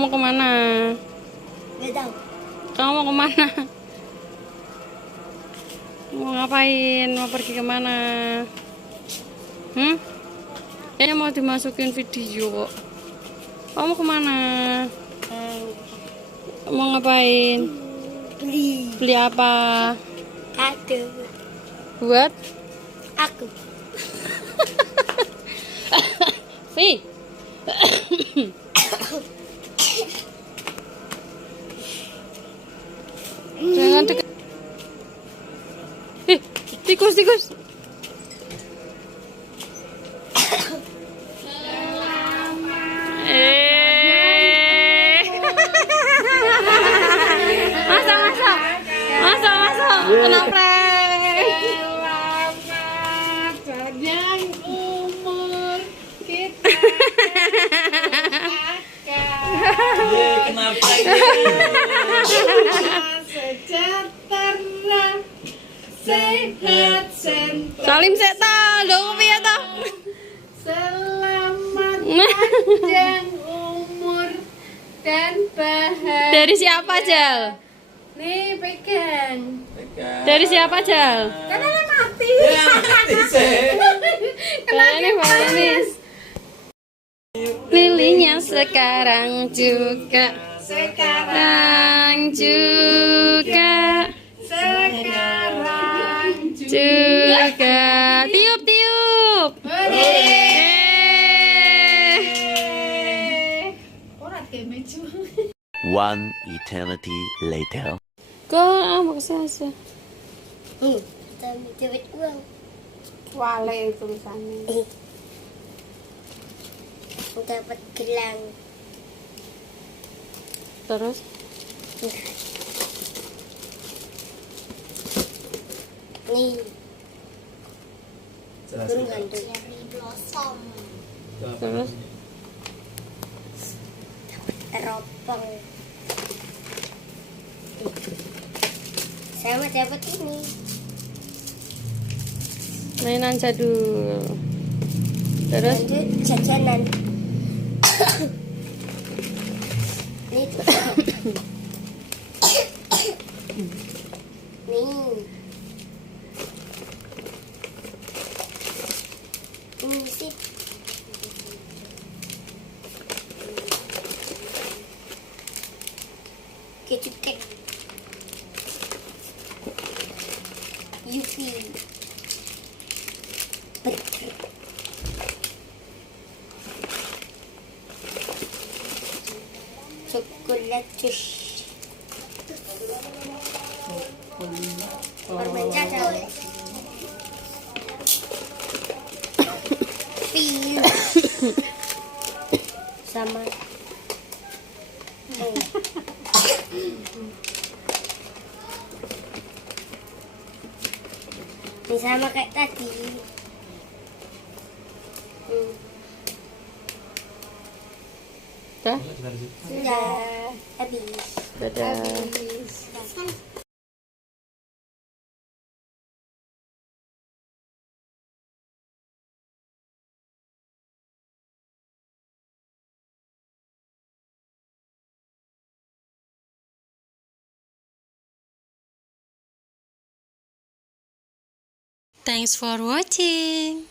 Kamu mau kemana? Nggak tahu. Kamu mau kemana? Mau ngapain? Mau pergi kemana? Kayaknya mau dimasukin video kok. Kamu mau kemana? Mau ngapain? Beli Beli apa? kado Buat? aku. Vi. Jangan deket. Tikus. Masa. Kenapa? Selamat panjang umur kita. Kenapa Sejahtera, sehat sentosa. Salim seta, lho piye ta? Selamat panjang umur dan bahagia. Dari siapa, Jal? Nih pegang. Dari siapa, Jal? Kan ada mati. Ini Manis. Lilinya sekarang juga. Sekarang juga. Tiup. Ora kemeju. One eternity later. Kok mau kesana? Dapat uang. Wale tulisannya. Dapat gelang. Terus Nih, Jelas. burung hantu. Blossom. terus Teropong. Sama dapat ini. mainan jadul. Terus Lanjut jajanan. Nih. Nih. Ini sih. Keju cake. Yupi. Burger. Coklat jus. Permen cacau. Pil. Sama. Oh. Ini sama kayak tadi. dah. Sudah habis. Dadah. Thanks for watching.